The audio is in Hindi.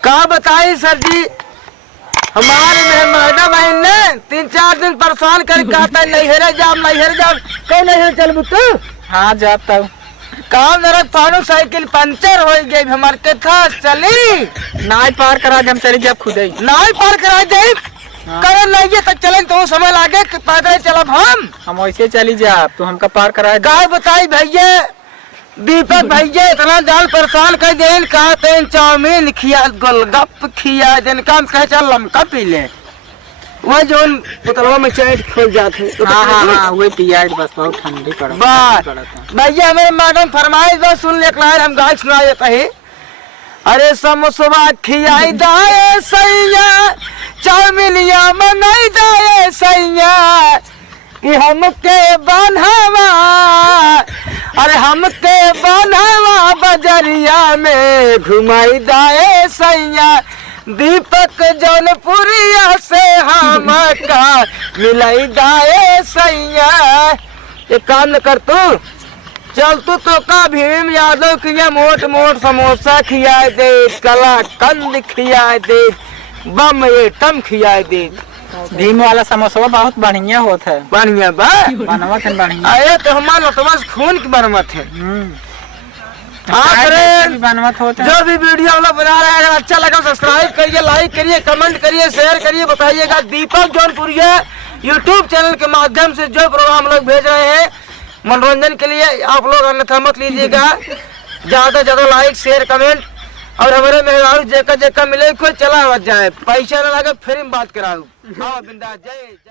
का बताई सर जी, हमारे मैडम बहन ने 3-4 दिन परेशान कर कहता नैहरे जाओ कहीं नहीं चल बुतू। हाँ जाता हूँ। काम नरक पानो साइकिल पंचर हो गई हमारे के था चली नाई पार करा दे हम चली जब खुद ही नाई पार करा दे करे नहीं तक चले तो समय लागे कि पैदल चलब हम वैसे चली जा तो हमका पार करा का बताई भैया दीपक भैया इतना जान परेशान कर देन का तेन चाउमीन खिया गोलगप्प खिया दिन काम कहे चल लमका पी ले वह जो पुतलवा में चैट खोल जाते। हाँ वही पिया बस बहुत ठंडी पड़ा भैया हमें मैडम फरमाइश बस सुन ले हम गाय सुना देता है। अरे समोसा खियाई दाए सैया चाउमीनिया मनाई दाए सैया कि हमके बनहवा अरे हमके बनहवा बजरिया में घुमाई दाए सैया दीपक जौनपुरिया से हमका मिलाई दाए सैया। एक काम न कर तू चल तू तो का भीम यादव की मोट मोट समोसा खिया दे कलाकंद खिया दे बम एटम खिया दे। भीम वाला समोसा बहुत बढ़िया होता है। बढ़िया बा बनवा के बढ़िया आए तो हमारा तो बस खून की बनमत है। बनवत होता है। जो भी वीडियो हम लोग बना रहे हैं अगर अच्छा लगा सब्सक्राइब करिए लाइक करिए कमेंट करिए शेयर करिए बताइएगा। दीपक जौनपुरिया यूट्यूब चैनल के माध्यम से जो प्रोग्राम हम लोग भेज रहे हैं मनोरंजन के लिए आप लोग अन्यथा मत लीजिएगा। ज्यादा ज्यादा लाइक शेयर कमेंट और हमारे मेहरारू जेका जेका मिले कोई चला जाए पैसा न लगे फिर बात कराऊ। हाँ बिंदास जय।